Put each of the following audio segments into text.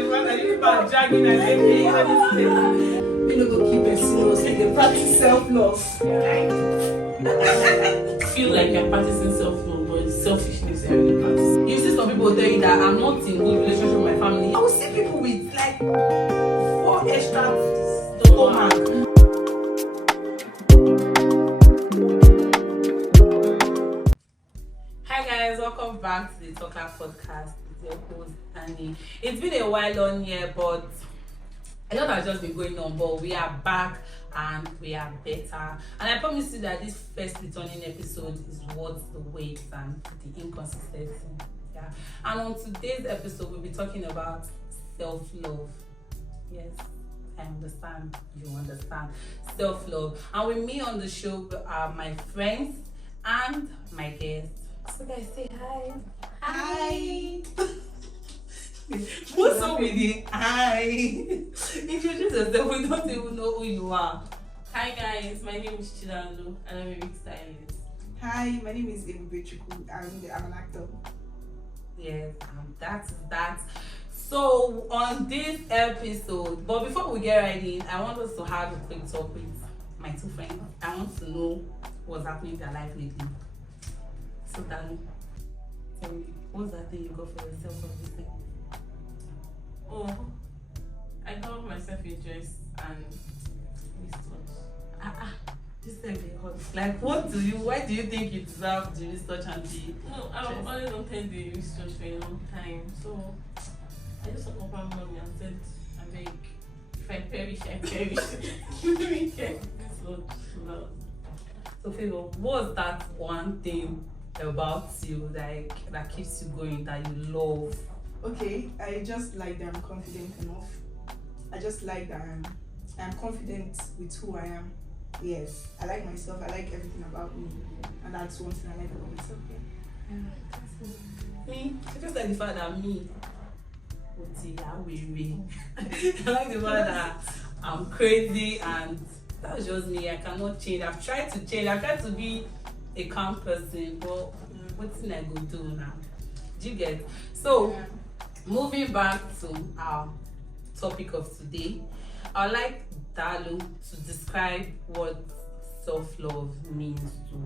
the fact that you are dragging and saying, all these things. You know, go keep it serious. They practice self-love. Feel like you're practicing self-love, but it's selfishness you're really practicing. You see some people tell you that I'm not in good relationship with my family. I will see people with like 4 extra stomach. Hi guys, welcome back to the TheTalkLab Podcast with your host Annie. It's been a while on here, but a lot has just been going on, but we are back and we are better. And I promise you that this first returning episode is worth the wait and the inconsistency. Yeah. And on today's episode, we'll be talking about self-love. Yes, I understand. You understand. Self-love. And with me on the show are my friends and my guests. So guys, say hi. Hi. What's up with you? Hi. Introduce yourself. We don't even know who you are. Hi guys, my name is Chidalo and I'm a wig stylist. Hi, my name is Ebubechuku. I'm an actor. Yes, that's that. So on this episode, but before we get right in, I want us to have a quick talk with my 2 friends. I want to know what's happening in their life lately. So Dalo, tell me, what's that thing you got for yourself for this thing? Oh, I got myself a dress and wristwatch. This thing be hot. Like, why do you think you deserve the research and the No, I've always wanted the wristwatch for a long time. So I just woke up one morning and said, I beg, if I perish, I perish. Give me this watch. So Favor, what's that one thing about you that keeps you going, that you love? Okay, I just like that I'm confident enough. I just like that I'm confident with who I am. Yes, I like myself. I like everything about me, and that's one thing I like about myself. Yeah. Me, I just like the fact that me, I like the fact that I'm crazy, and that's just me. I cannot change. I've tried to change. I've tried to be a calm person, but what thing I go do now? Do you get? So, moving back to our topic of today, I'd like Dalo to describe what self-love means to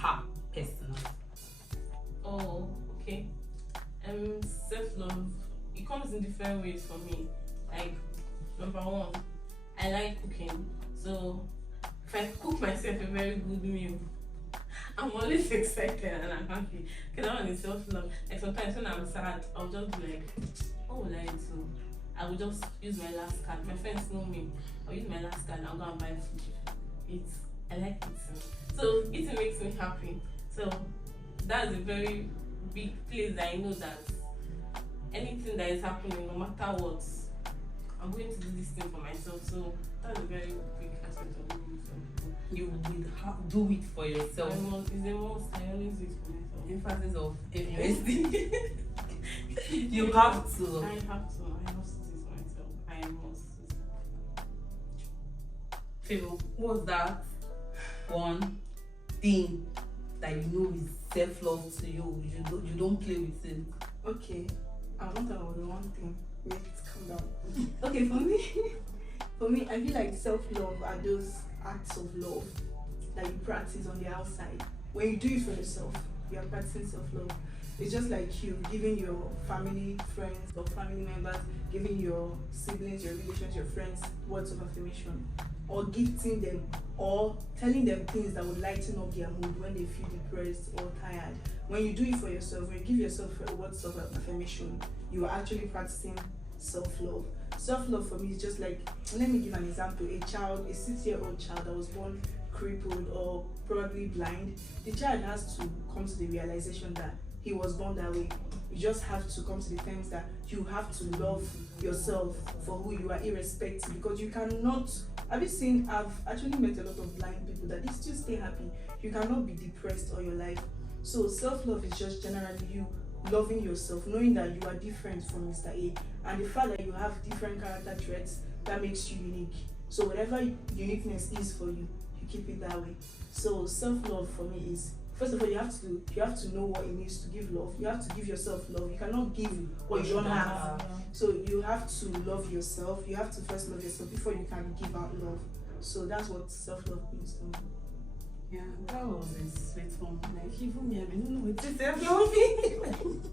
her personally. Oh, okay. Self-love, it comes in different ways for me. Like, number 1, I like cooking. So if I cook myself a very good meal, I'm always excited and I'm happy. Because that one is self-love. Like sometimes when I'm sad, I'll just be like, what would I do? I will just use my last card. My friends know me. I'll use my last card and I'll go and buy food. I like eating. So eating makes me happy. So that's a very big place that I know that anything that is happening, no matter what, I'm going to do this thing for myself. So that's a very big aspect of me. So You will do it for yourself. it's the most I always do it for myself. Emphasis of investing. You have to. I have to do it for myself. I must. Favor, what's that one thing that you know is self-love to you? You don't play with it. Okay, I want to know the one thing. Wait, calm down. Okay, for me, I feel like self-love are those acts of love that you practice on the outside. When you do it for yourself, you are practicing self-love. It's just like you giving your family, friends, or family members, giving your siblings, your relations, your friends words of affirmation, or gifting them, or telling them things that would lighten up their mood when they feel depressed or tired. When you do it for yourself, when you give yourself words of affirmation, you are actually practicing self-love. Self-love for me is just like, let me give an example. A 6-year-old child that was born crippled or probably blind, the child has to come to the realization that he was born that way. You just have to come to the terms that you have to love yourself for who you are, irrespective, because you cannot. I've actually met a lot of blind people that they still stay happy. You cannot be depressed all your life. So self-love is just generally you loving yourself, knowing that you are different from Mr. A, and the fact that you have different character traits, that makes you unique. So whatever uniqueness is for you, you keep it that way. So self-love for me is, first of all, you have to know what it means to give love. You have to give yourself love. You cannot give what you don't have. So you have to love yourself. You have to first love yourself before you can give out love. So that's what self-love means to me. Yeah, that was a sweet one. Like, even me, I don't know what to self-love.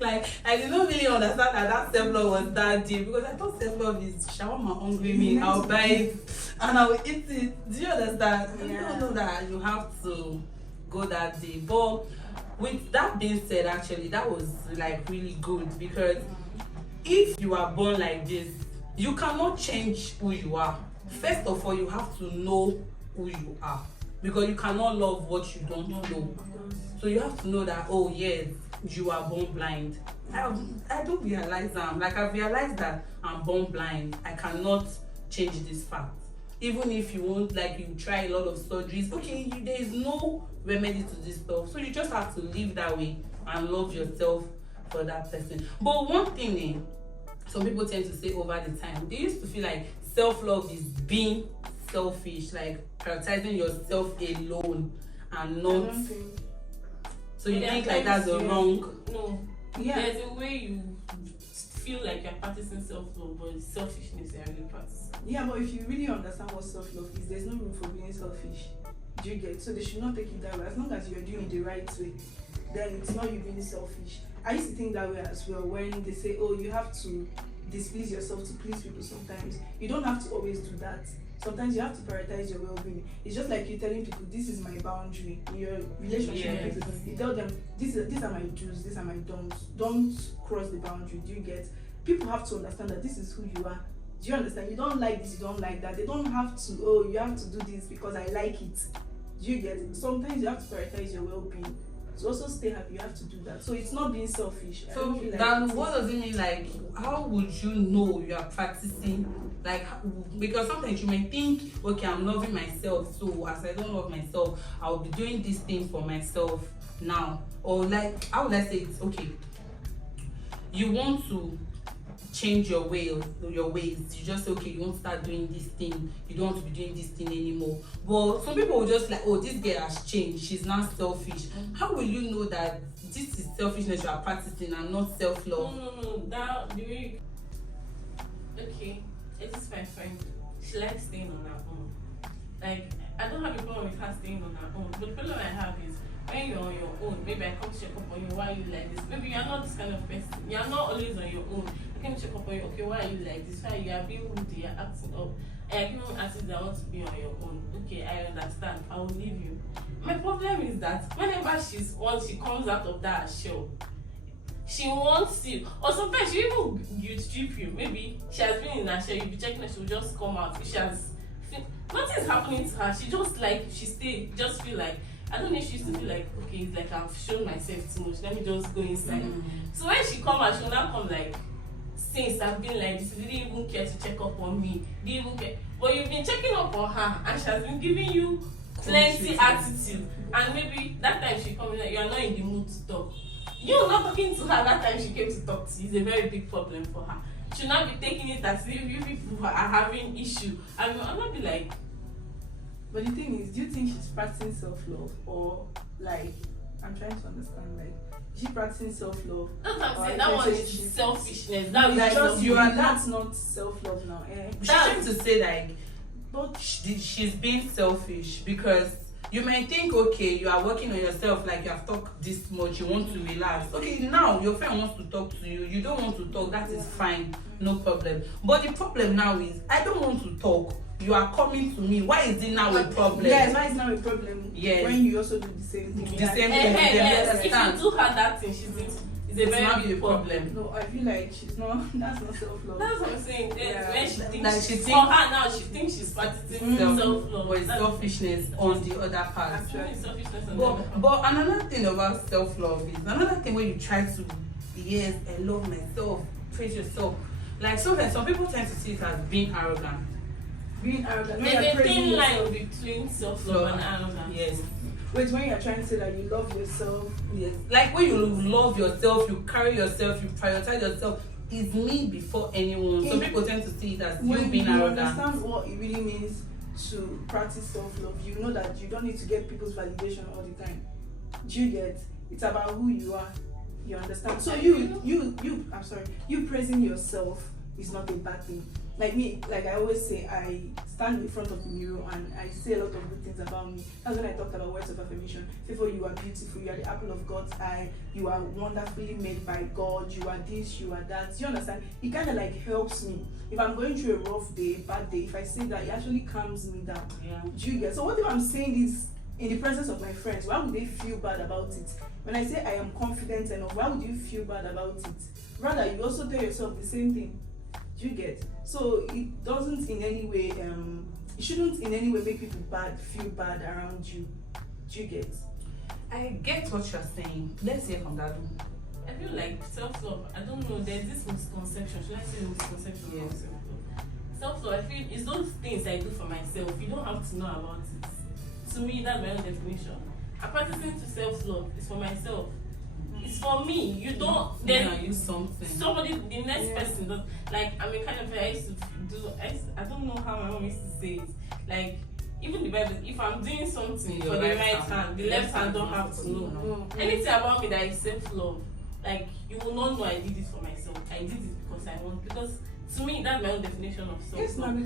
Like, I did not really understand that self-love was that deep, because I thought self-love is shawarma hungry me, I'll buy it and I will eat it. Do you understand? Yeah. I don't know that you have to go that deep. But with that being said, actually, that was like really good, because if you are born like this, you cannot change who you are. First of all, you have to know who you are, because you cannot love what you don't know. So you have to know that, oh yes, you are born blind. I don't realize that. Like, I realized that I'm born blind. I cannot change this fact. Even if you want, like, you try a lot of surgeries, okay, there is no remedy to this stuff. So you just have to live that way and love yourself for that person. But one thing, some people tend to say over the time, they used to feel like self-love is being selfish, like prioritizing yourself alone and not. So you think like that's a wrong? No. Yeah. There's a way you feel like you're practicing self-love, but it's selfishness you're really practicing. Yeah, but if you really understand what self-love is, there's no room for being selfish. Do you get? So they should not take it that way. As long as you're doing it the right way, then it's not you being selfish. I used to think that way as well, when they say, oh, you have to displease yourself to please people sometimes. You don't have to always do that. Sometimes you have to prioritize your well-being. It's just like you telling people, this is my boundary in your relationship. Yes. You tell them, these are my do's, these are my don'ts. Don't cross the boundary. Do you get? People have to understand that this is who you are. Do you understand? You don't like this, you don't like that. They don't have to, oh, you have to do this because I like it. Do you get it? Sometimes you have to prioritize your well-being. To also stay happy, you have to do that. So it's not being selfish. So then what does it mean? Like, how would you know you are practicing? Like, because sometimes you may think, okay, I'm loving myself, so as I don't love myself, I'll be doing this thing for myself now. Or like, how would I say it? Okay, you want to change your ways. You just say, okay, you want to start doing this thing, you don't want to be doing this thing anymore. But some people will just like, oh, this girl has changed, she's not selfish. How will you know that this is selfishness you are practicing and not self-love? No, that the way. Okay, it is my friend. She likes staying on her own. Like, I don't have a problem with her staying on her own, but the problem I have is when you're on your own, maybe I come check up on you, why are you like this? Maybe you're not this kind of person. You're not always on your own. I come check up on you, okay, why are you like this? Why you are being rude, you're acting up. And I give you answers that want to be on your own. Okay, I understand. I will leave you. My problem is that whenever she comes out of that shell, she wants you. Or sometimes she even strip you. Maybe she has been in that shell, you'll be checking her, she'll just come out. If she has nothing is happening to her, she just like just feel like, I don't know if she used to feel like, okay, it's like I've shown myself too much, let me just go inside. So when she come out, she'll now come like, since I've been like this, you didn't even care to check up on me, didn't even care. But you've been checking up on her and she has been giving you plenty attitude. And maybe that time she comes, you're not in the mood to talk. You're not talking to her that time she came to talk to you. It's a very big problem for her. She'll not be taking it as if you people are having issue. And I'll not be like. But the thing is, do you think she's practicing self-love, or like, I'm trying to understand, like, is she practicing self-love? That's what I'm saying. That one is selfishness. That's like, just you are. That's not self-love now. She's trying to say like, but she's being selfish, because you may think, okay, you are working on yourself, like you have talked this much, you want to relax. Okay, now your friend wants to talk to you, you don't want to talk, that is fine, no problem. But the problem now is, I don't want to talk, you are coming to me. Why is it now a problem? Yes, why is it now a problem? Yes. When you also do the same thing. The same thing. Yes, if you do her that thing, it's a very big problem. No, I feel like she's not. That's not self-love. That's what I'm saying. Yeah. When she thinks, Like she for her now, she thinks she's practicing self-love. But it's selfishness on the other part. Actually, selfishness on the other part. But another thing about self-love is, another thing when you try to, yes, I love myself, praise yourself. Like sometimes some people tend to see it as being arrogant. Being arrogant. There's a thin line between self-love and arrogance. Yes. Wait, when you're trying to say that you love yourself. Yes. Like when you love yourself, you carry yourself, you prioritize yourself. It's me before anyone. Some people tend to see it as you being arrogant. When you understand what it really means to practice self-love, you know that you don't need to get people's validation all the time. Do you get? It's about who you are. You understand? So you I'm sorry, you praising yourself is not a bad thing. Like me, like I always say, I stand in front of the mirror and I say a lot of good things about me. That's when I talked about words of affirmation. Favor, you are beautiful, you are the apple of God's eye, you are wonderfully made by God, you are this, you are that. You understand? It kind of like helps me. If I'm going through a rough day, bad day, if I say that, it actually calms me down. Yeah. Do you get? So what if I'm saying this in the presence of my friends? Why would they feel bad about it? When I say I am confident enough, why would you feel bad about it? Rather, you also tell yourself the same thing. Do you get? So it doesn't in any way, it shouldn't in any way make people feel bad around you. Do you get? I get what you're saying. Let's hear from that. I feel like self-love, I don't know, there's this misconception. Should I say misconception? Yes. Of self-love? Self-love, I feel it's those things I do for myself. You don't have to know about it. To me, that's my own definition. I'm practicing to self-love. It's for myself. It's for me. You don't. Then use something. Somebody, the next person does. Like I'm a kind of I used to do. I don't know how my mom used to say it. Like even the Bible, if I'm doing something for the right hand, the left hand don't have to know. Anything about me that is self-love, like you will not know I did it for myself. I did it because I want. Because to me, that's my own definition of self-love. Yes, ma'am,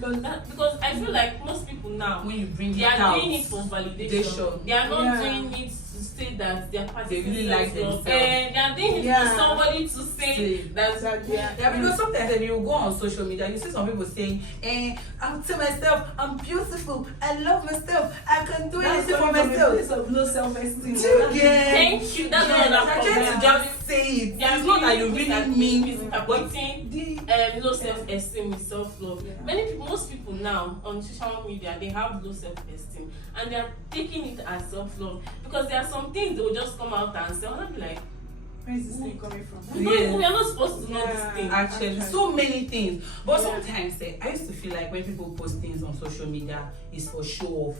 because I feel like most people now, when you bring they it are out, doing it for validation. They are not doing it to say that they are they really like themselves. They are doing it for somebody to say that. Yeah, because sometimes when you go on social media, you see some people saying, I'm to myself, I'm beautiful, I love myself, I can do anything for myself. Place of low self-esteem. Thank you. That's not I try to just say it. It's not that you really mean low self-esteem with self-love. Most people now on social media, they have low self-esteem and they are taking it as self-love because there are some things they will just come out and say, I'll be like, where is this thing coming from? We are not supposed to know this thing. Actually, so many things. But sometimes I used to feel like when people post things on social media, it's for show off.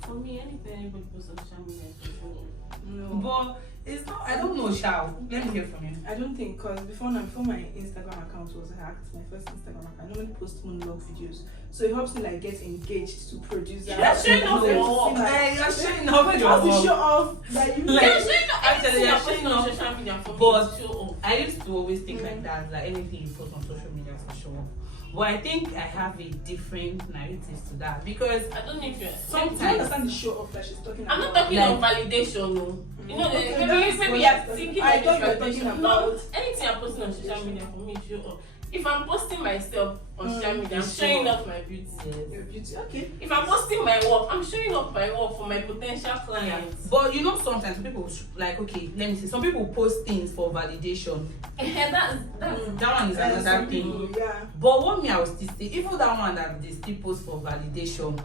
For me, anything anybody posts on social media is for show off. No. But it's not, I don't know, Shao. Let me hear from you. I don't think, because before my Instagram account was hacked, my first Instagram account, I normally post monologue videos. So it helps me like get engaged to produce that. You're showing off your work. You're showing off your How to work. show off that you Actually, you're showing off. Social media for But me to show off. I used to always think like that, like anything you post on social media is for show off. But I think I have a different narrative to that because I don't know if you're sometimes I understand the show off that she's talking about. I'm not talking of validation, no. You know, maybe you're thinking I of thought you were validation. talking No, about anything I'm posting on social media for me, show off. If I'm posting myself on social media, I'm showing off my beauty. your beauty. Okay. If I'm posting my work, I'm showing off my work for my potential clients. But you know, sometimes people like, okay, let me see. Some people post things for validation. That's That one is another thing. Yeah. But what me I was still say, even that one that they still post for validation,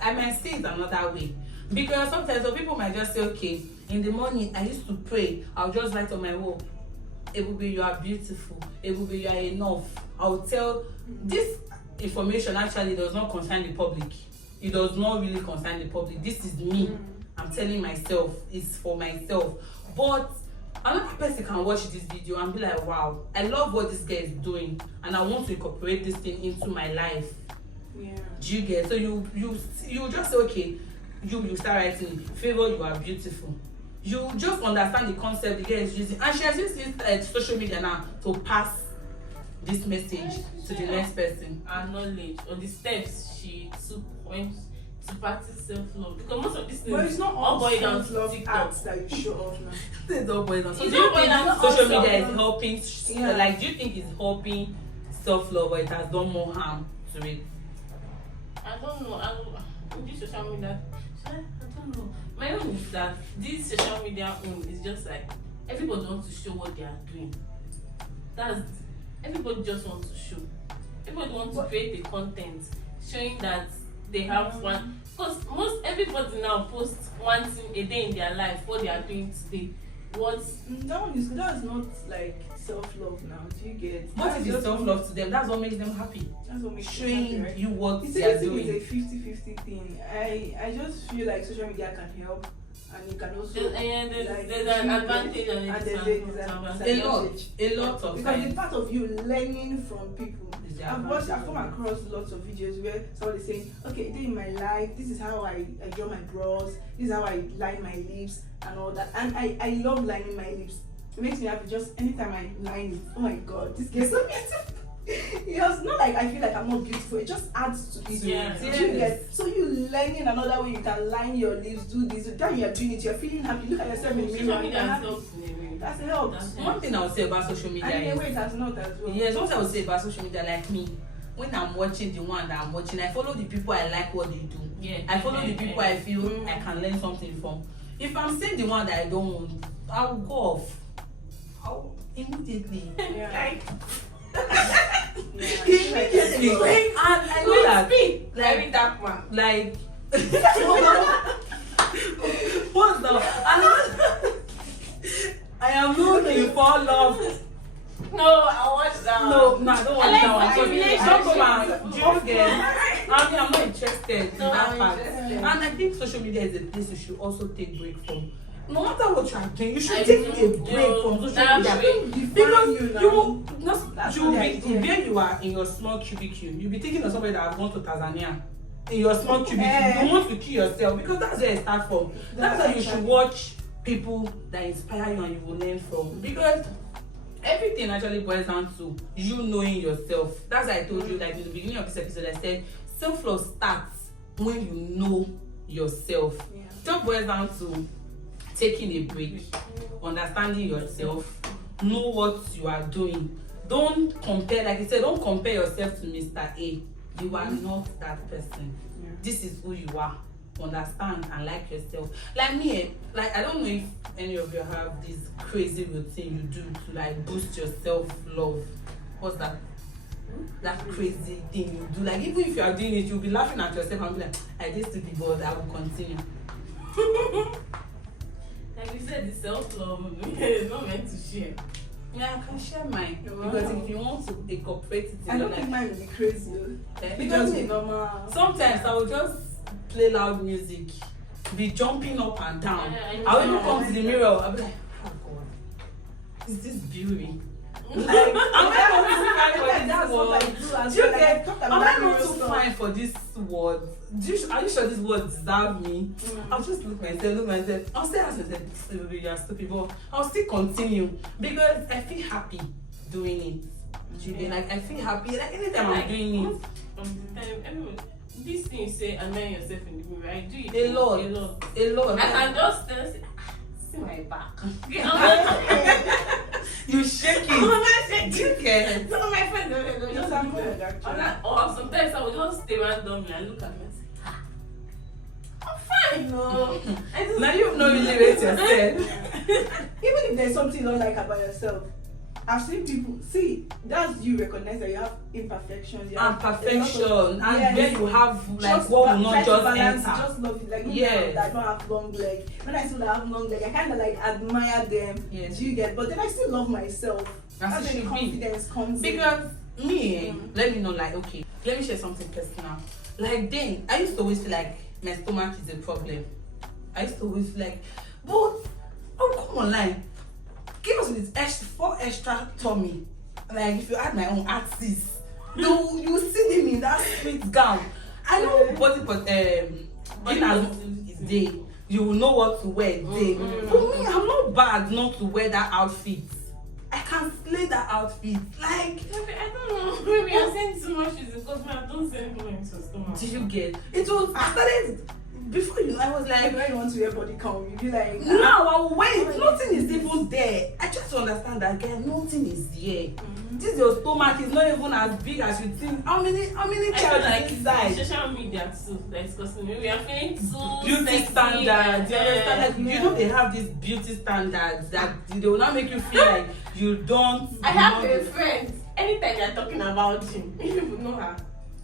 I might say it another way. Because sometimes some people might just say, okay, in the morning I used to pray, I'll just write on my wall, Ebube, you are beautiful, Ebube, you are enough. I'll tell this information actually does not concern the public. It does not really concern the public. This is me. I'm telling myself, it's for myself. But another person can watch this video and be like, wow, I love what this guy is doing and I want to incorporate this thing into my life. Yeah. Do you get? So you just say, okay, you start writing, Favor, you are beautiful. You just understand the concept the girl is using, and she has used this social media now to pass this message to the next person. Her knowledge or the steps she took when to practice self-love, because most of these things, But it's not all boiled down to self-love TikTok. acts that you show off now. It's all boiled down. So It's do you all boiled down think to social media is self-love. helping? Like, do you think it's helping self-love, or it has done more harm to it? I don't know. This social media, I don't know. My own is that this social media is just like everybody wants to show what they are doing. Everybody just wants to show. Everybody wants to create the content showing that they have one. Because everybody now posts one thing a day in their life, what they are doing today. That's not like self-love now. Do you get? What is self-love to them? That's what makes them happy. That's what makes Showing them happy, right? you what It's they are a doing. 50-50 thing. I just feel like social media can help, and it can also There's an advantage and and a there's disadvantage. A lot of because times. it's part of you learning from people. Is the I've advantage. come across lots of videos where someone is saying, okay, day in my life, this is how I draw my brows, this is how I line my lips and all that. And I love lining my lips. It makes me happy just anytime I line it. Oh my god, this girl is so beautiful. It's not like I feel like I'm not beautiful. It just adds to it. Yeah. Do you get? So you learning another way you can line your lips, do this. Then you're doing it. You're feeling happy. Look at yourself in the mirror. Social You're media happy. helps in a way. That's a help. One thing I would say about social media And in a is way, it has not as well. yes, what I would say about social media, like me, when I'm watching the one that I'm watching, I follow the people I like what they do. Yeah. I follow the people I feel Mm. I can learn something from. If I'm seeing the one that I don't want, I will go off. Immediately. Yeah. Like, Yeah. immediately. And I know that. Like that one. Like, what's that? I am looking for love. No, I watched that. No, I don't want I like that one. the Don't go back. relationship. Just get. I'm not interested in No, that I'm part. interested. And I think social media is a place you should also take break from. No matter what you are doing, you should I take know. a break from social That's media. true. Because You you now. will That's you will the be idea. where you are in your small cubicle. You'll be thinking of somebody that has gone to Tanzania. In your small cubicle, you want to kill yourself because that's where it starts from. That's why you should watch people that inspire you and you will learn from. Because everything actually boils down to you knowing yourself. That's why I told you, like in the beginning of this episode, I said self-love starts when you know yourself. Yeah. It just boils down to taking a break, understanding yourself, know what you are doing. Don't compare, like I said, don't compare yourself to Mr. A. You are not that person. Yeah. This is who you are. Understand and like yourself. Like me, like I don't know if any of you have this crazy routine you do to like boost your self-love. What's that? That crazy thing you do. Like even if you are doing it, you'll be laughing at yourself and be like, I did to be bored, I will continue. Like you said, the self-love is not meant to share. Yeah, I can share mine. Wow. Because if you want to incorporate it I in your don't think life. mine will be crazy. Because Because it's normal. sometimes I will just play loud music, be jumping up and down. Yeah, I will even come to the mirror, I'll be like, oh God, is this beauty? Like, am I not too fine for That's this what I word? do as Do you well. Like, get? I talk Am about I not real too stuff. fine for this word? Are you sure this word deserve me? I'll just look myself. I'll still ask myself, you are stupid, but I'll still continue because I feel happy doing it. Do you get? Like I feel happy. Like anytime I'm doing it. Anyway, this thing you say, annoy yourself in the mirror. I do it A lot. A lot. I can just tell, say, see my back. You shake it. You get? Some of my friends don't Yes, just I'm look good at at that, or too. like- or sometimes I will just stay randomly and look at me and say, I'm fine, no. I just Now you've not really rate yourself. Even if there's something you don't like about yourself, I've seen people see that's you recognize that you have imperfections. You And have perfection, a lot of- and yes. then you have like Just what will try not to just balance, enter. just love it. Like Yes. yes. That I don't have long leg. When I see that I have long leg, I kind of like admire them. Yes. Do you get? But then I still love myself. As That's it when the should be. confidence comes in. Because me, let me know, like, okay, let me share something personal. Like then, I used to always feel like my stomach is a problem. I used to always feel like, but oh come online, give us with extra 4 extra tummy. Like if you add my own axis, you will see them in that sweet gown. I know body is day. You will know what to wear day. For me, I'm not bad not to wear that outfit. I can slay that outfit. Like, Maybe, I don't know. Maybe I'm saying too much is because I don't say anything into stomach. did you get? It was, I started, before you know, I was Like like, when you want to wear body count, you be like, now I'll wait. Nothing is even there. I just understand that, girl, nothing is there. This your stomach is not even as big as you think. How many I feel child like is inside? social media too. That's because we are feeling too Beauty sexy standards, you understand? Like, yeah. you know they have these beauty standards that they will not make you feel like you don't. I have a friend. Anytime you're talking about gym, you people know her.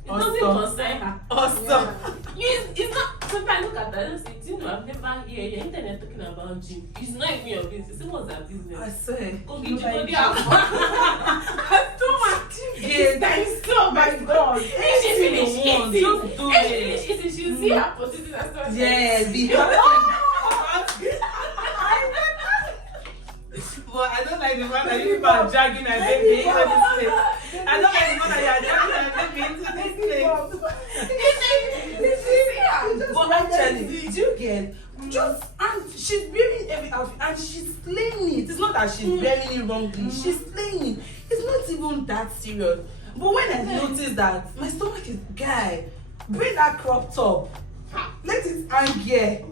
It doesn't Awesome. concern her. Awesome. It's not. Sometimes I look at that and say, do you know, I've never heard you. Anytime you're talking about gym, it's not even your business. See what's her I business? swear. Go get your Like body gym. out. Too much. Yes. Times two. Oh my God. If she Anything finish you want, eating, just do if she it. finish eating, she'll see her positive and stuff. Yes, be happy. But I don't like the fact that you are dragging my baby into this place. I don't like the fact that you are dragging my baby into this place. But actually, did you get just and she's wearing every outfit and she's slaying it. It's not that she's wearing timing it wrongly. She's playing. It's not even that serious. But when I notice that my stomach is guy, bring that crop top. Let it hang here.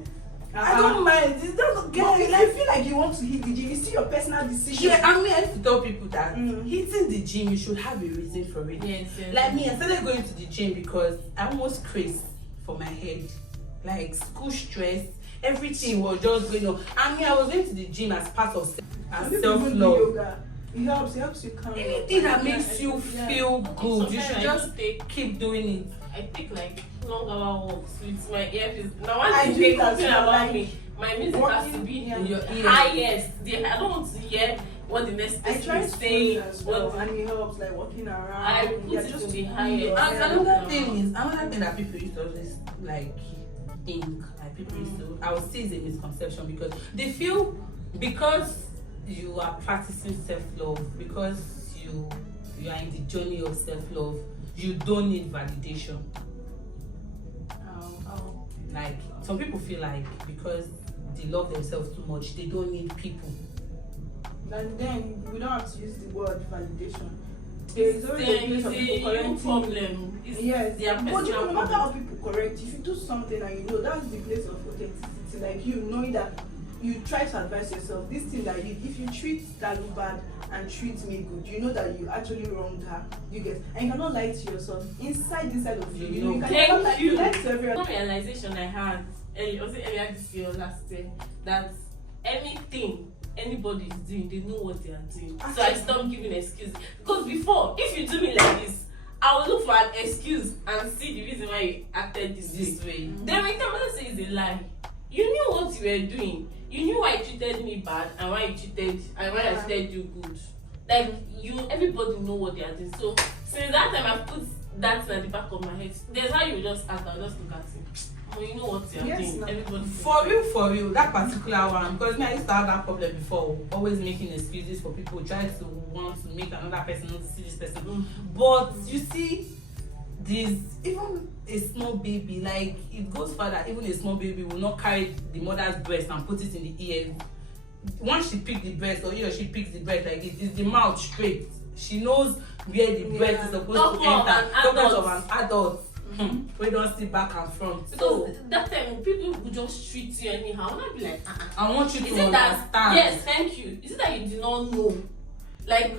I don't mind. It doesn't get like I feel like you want to hit the gym. It's still your personal decision. Yeah, I mean, I used to tell people that hitting the gym, you should have a reason for it. Yes. Like me, I started going to the gym because I almost crazed for my head. Like school stress, everything was just going on. I mean, I was going to the gym as part of self-love. Yoga. It helps you calm down. Anything that makes you feel good, you should just keep doing it. I take like long hour walks with my earpiece. Now one I thing do they that complain too, about like, me, my music has to be in your ear. highest. I don't want to hear what the next I person try is to saying. as well, and it helps like walking around. I put it to the highest. And another thing that people used to always like think, like people used to, I would say is a misconception because they feel because you are practicing self-love, because you are in the journey of self-love, you don't need validation. Like some people feel like because they love themselves too much, they don't need people. And then we don't have to use the word validation. There is always a place of people correcting. Problem. Yes, their but you personal know, no matter problem. how people correct, if you do something and you know that's the place of authenticity, like you knowing that you try to advise yourself, this thing that you did, if you treat Dalu bad and treat me good, you know that you actually wronged her, you get, and you cannot lie to yourself. Inside you, you know, you cannot lie to everyone. One realization I had earlier this year or last year, that anything anybody is doing, they know what they are doing. So I stopped giving excuses. Because before, if you do me like this, I will look for an excuse and see the reason why you acted this way. Then when someone says it's a lie, you knew what you were doing. You knew why you treated me bad and why you treated and why I treated you good. Like everybody know what they are doing. So since that time I put that at the back of my head. There's how you just act. I'll just look at it. Oh, you know what you're doing. Everybody for real, that particular one, because me, I used to have that problem before, always making excuses for people, trying to want to make another person not see this person. But you see, this even a small baby, like it goes further. Even a small baby will not carry the mother's breast and put it in the ear. Once she picks the breast, or he or she picks the breast like it's the mouth straight. She knows where the breast is supposed to enter. Talking of an adult. We don't sit back and front. Because that time people would just treat you anyhow. And I'd be like, I want you to understand. Yes, thank you. Is it that you did not know? Like,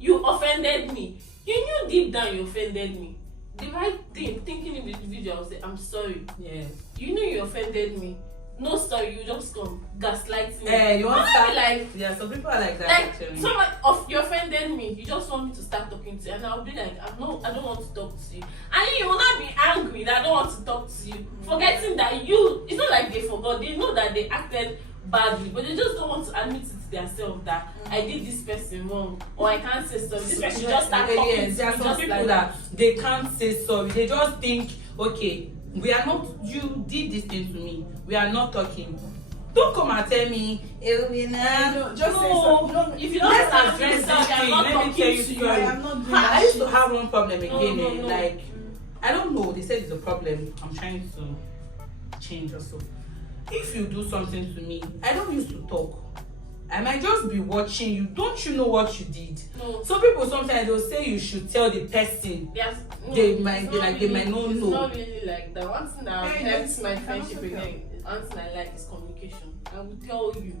you offended me. You knew deep down you offended me. The right thing, thinking in the video, I would say, I'm sorry. Yes. You knew you offended me. No sorry, you just come gaslighting me. You want to start like, yeah, some people are like that like actually. someone you offended me, you just want me to start talking to you, and I'll be like, I don't want to talk to you. And you will not be angry that I don't want to talk to you. Forgetting that it's not like they forgot, they know that they acted badly, but they just don't want to admit it to themselves that I did this person wrong, or I can't say sorry. This person just start talking to me. There are some just people like that they can't say sorry. They just think, okay, we are not, you did this thing to me, we are not talking. Don't come and tell me, Just say sorry. No, if you don't let's address address yourself, this I'm thing. not Let me talking tell you to you. story. I am not doing I that used to shit. have one problem again. No. Like, I don't know, they said it's a problem. I'm trying to change also. If you do something to me, I don't used to talk. I might just be watching you. Don't you know what you did? No. Some people sometimes they'll say you should tell the person. Yes, no, They might not know. It's not really like that. One thing that Hey, helps my I friendship also again, one thing I like is communication. I will tell you.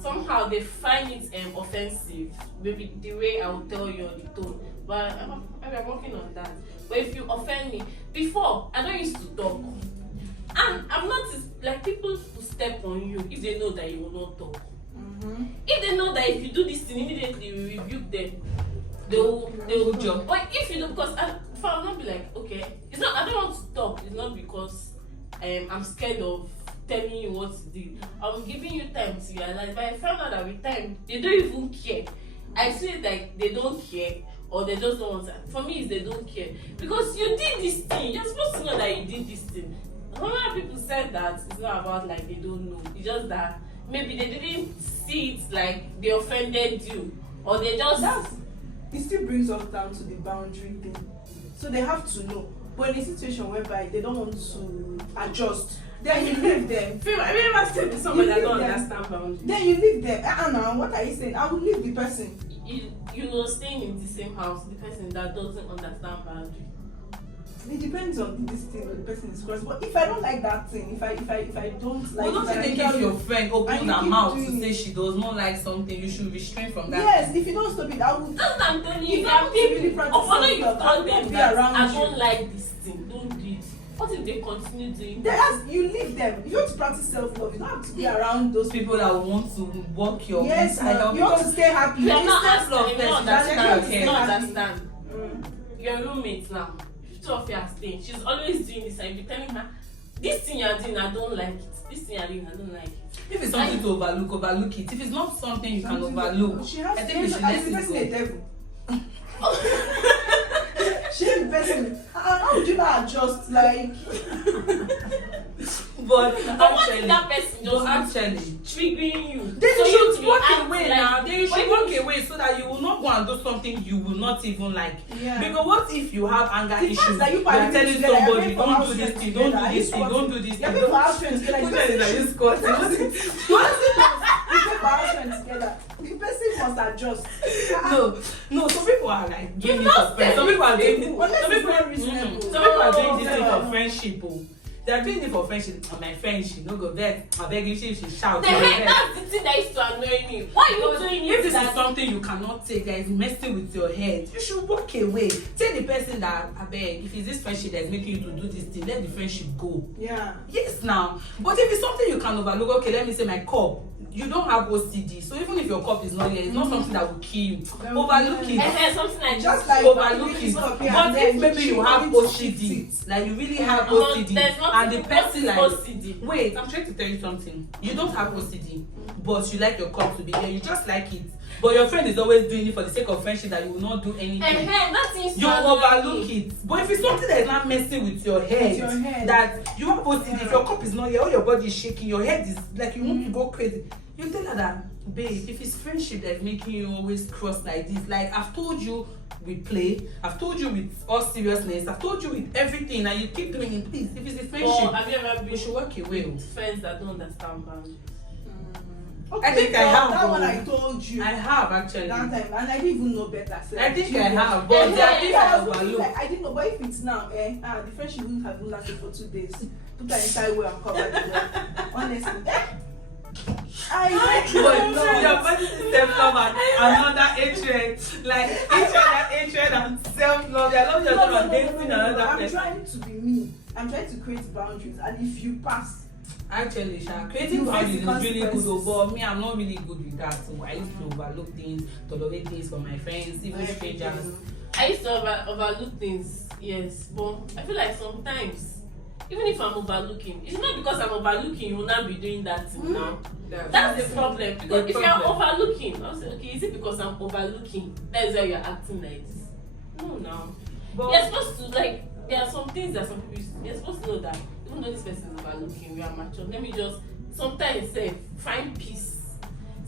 Somehow they find it offensive, maybe the way I will tell you or the tone. But I'm working on that. But if you offend me, before I don't used to talk. And I've noticed like people will step on you if they know that you will not talk. If they know that if you do this thing immediately you rebuke them, they will jump. But if you don't, because if I will not be like, okay, it's not, I don't want to talk. It's not because I'm scared of telling you what to do. I'm giving you time to realize. But I found out that with time they don't even care. I feel like they don't care, or they just don't want to. For me, it's they don't care because you did this thing. You're supposed to know that you did this thing. Other people said that it's not about like they don't know. It's just that maybe they didn't see it like they offended you, or they just. It still brings us down to the boundary thing. So they have to know. But in a situation whereby they don't want to adjust, Then you leave them. Have you ever stayed with somebody that leave don't them. understand boundaries? Then you leave them. Now, what are you saying? I will leave the person. You will staying in the same house with the person that doesn't understand boundaries. It depends on this thing or the person is cross. But if I don't like that thing, if I don't like, But don't you think if your friend opens her mouth to say she does not like something, you should restrain from that? Yes, if you don't stop it, I would. That's what I'm telling you. If There are I really people. practice Although you self-love, I told won't them be that around I you. don't like this thing, don't do it. What if they continue doing Then that? as you leave them, if you want to practice self-love, you don't have to be around those People that want to walk your Yes, inside out you want to because stay happy. You are not self-love asking. You first, don't that's understand. kind of You care. don't understand. Mm. Your roommate now. Two of you are staying. She's always doing this. And you be telling her, this thing you're doing, I don't like it. This thing you're doing, I don't like it. If it's something to overlook it. If it's not something you can overlook, She has I think we should let it go. devil. She's the person. How would you not adjust? Like, But But what if that person just actually, triggering you? then So you to should be walk acting away like- now. Then you But should even walk if- away so that you will not go and do something you will not even like. yeah. Because what if you have anger The fact issues? that you You are are telling together, you're somebody, paying for don't house do this rent thing, don't together, do this thing, are you don't do this You're thing. paying for house rent together. Which The one is person that you should- squatting? the person you pay for house rent together. The person must adjust. No, some people are like doing You've it not for friends. Some people are doing it. Unless Some it's people, not reasonable. some people are doing this thing No. for friendship. Oh. They are doing it for friendship. And my friend, she no go there. I beg you, she shout. The she go heck, vex. that's the thing that used to annoy me. Why are you doing If it? this That is something you cannot take, that is messing with your head, you should walk away. Tell the person that, I beg, if it's this friendship that is making you to do this thing, let the friendship go. Yeah. Yes, now. But if it's something you can overlook, okay, let me say my cup. You don't have OCD, so even if your cup is not here, it's not something that will kill you. Overlook it. something like Just this. like Overlook it. But But if maybe you have OCD, like you really have OCD, There's not and the person like, OCD. wait, I'm trying to tell you something. You don't have OCD, but you like your cup to be there. You just like it. But your friend is always doing it for the sake of friendship that you will not do anything. That seems You overlook it. But if it's something that is not messing with your head, that you have OCD, if your cup is not here, all your body is shaking, your head is like you want to go crazy. You tell her that, babe, if it's friendship that's making you always cross like this, like I've told you we play, I've told you with all seriousness, I've told you with everything, and you keep doing it, please, if it's a friendship, Have you ever we been should walk away. with friends that don't understand boundaries? I think I have. That one I told you. I have actually. That time, and I didn't even know better. So I think I have, but there are things I overlook. Like, I didn't know, but if it's now, the friendship wouldn't have lasted for 2 days. Put her inside where I'm covered. Honestly, I Your body is self-love and another hatred. Like hatred and self-love. I love yourself and dating another I'm person. trying to be me. I'm trying to create boundaries, and if you pass, Actually, creating You boundaries face is really good, consequences. but me, I'm not really good with that. So I used to overlook things, tolerate things for my friends, even strangers. I used to overlook things, yes, but I feel like sometimes, even if I'm overlooking, it's not because I'm overlooking, you will not be doing that thing now. That's the problem. Because if you're overlooking, I'll say, okay, is it because I'm overlooking? That's why you're acting like this. No. But You're supposed to, like, there are some things that some people, you're supposed to know that even though this person is overlooking, we are mature. Let me just, sometimes say, find peace.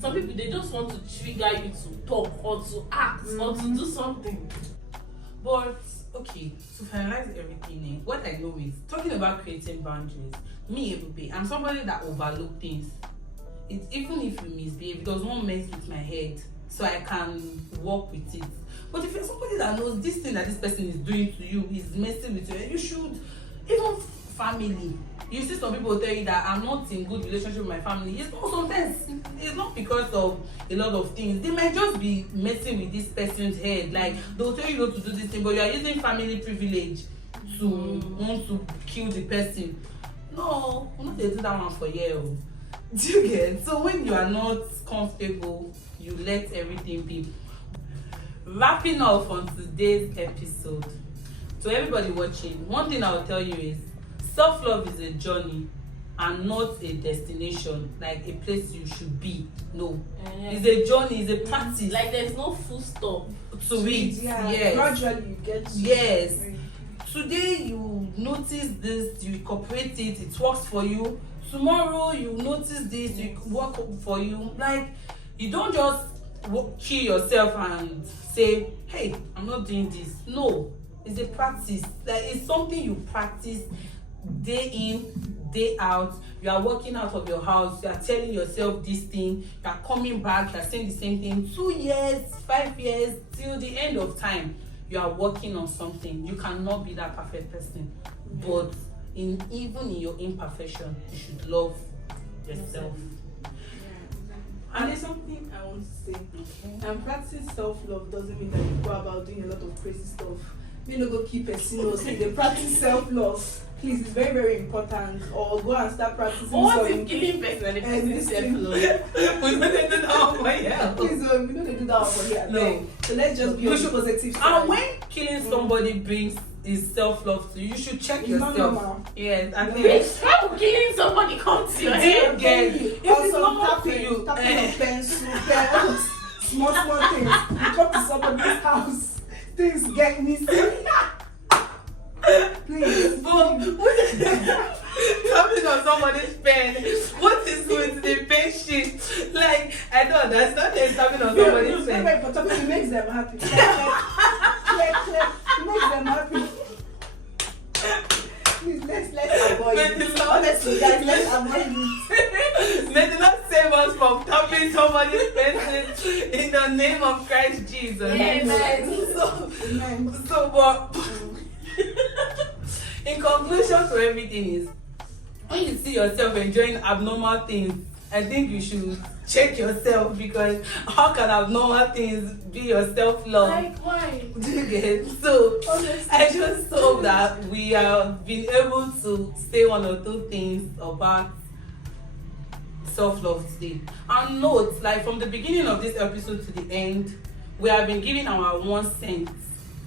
Some people, they just want to trigger you to talk or to act or to do something. But okay, to finalize everything, what I know is talking about creating boundaries. Me, Ebube, I'm somebody that overlook things. It's even if you misbehave, it does not mess with my head, so I can work with it. But if you're somebody that knows this thing that this person is doing to you is messing with you, you should, even family. You see some people tell you that I'm not in good relationship with my family. It's not sometimes, it's not because of a lot of things. They might just be messing with this person's head. Like they'll tell you not to do this thing, but you are using family privilege to want to kill the person. No, I'm not going to do that one for you. Do you get? So when you are not comfortable, you let everything be. Wrapping up on today's episode, to everybody watching, one thing I'll tell you is self-love is a journey and not a destination, like a place you should be. No, it's a journey, it's a practice. Like there's no full stop to it. Yes. gradually you get to Yes. Today you notice this, you incorporate it, it works for you. Tomorrow you notice this, it work for you. Like you don't just kill yourself and say, hey, I'm not doing this. No, it's a practice. Like it's something you practice day in, day out, you are walking out of your house, you are telling yourself this thing, you are coming back, you are saying the same thing 2 years, 5 years, till the end of time, you are working on something. You cannot be that perfect person. But even in your imperfection, you should love yourself. And there's something I want to say. And practice self-love doesn't mean that you go about doing a lot of crazy stuff. You know, go keep a single. They practice self-love. Please, it's very, very important. Or go and start practicing. What if killing person and this self-love? We don't do that one for here. Please, we don't do that one for here. No. So let's just be on the positive side. And when killing somebody brings his self-love to you, you should check It's yourself. not normal. Yes, I think. Bitch, how killing somebody come to your head? Again, if it's Also, normal to you, tapping of pencil, small things. You come to somebody's house, things get missing. Please. Tapping on somebody's pen. What is with the pen sheet? Like, I don't understand. There's tapping on somebody's pen. Very important. It makes them happy. Clear. It makes them happy. Please, let's avoid it. Honestly, guys, let's avoid it. May the Lord save us from tapping somebody's pencil in the name of Christ Jesus. Amen. So, but in conclusion to everything is, when you see yourself enjoying abnormal things, I think you should check yourself, because how can abnormal things be your self-love? Like, why? Do you get? So Honestly. I just hope that we have been able to say one or two things about self-love today. And note, like from the beginning of this episode to the end, we have been giving our 1 cent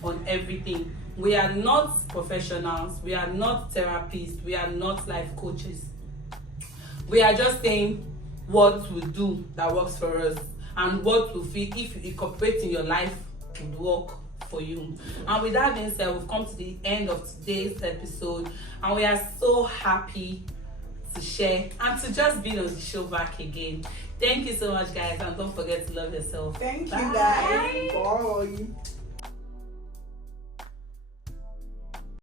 on everything. We are not professionals, we are not therapists, we are not life coaches. We are just saying what we do that works for us, and what we feel if you incorporate in your life would work for you. And with that being said, we've come to the end of today's episode, and we are so happy to share and to just be on the show back again. Thank you so much, guys, and don't forget to love yourself. Thank you, Bye. guys. Bye.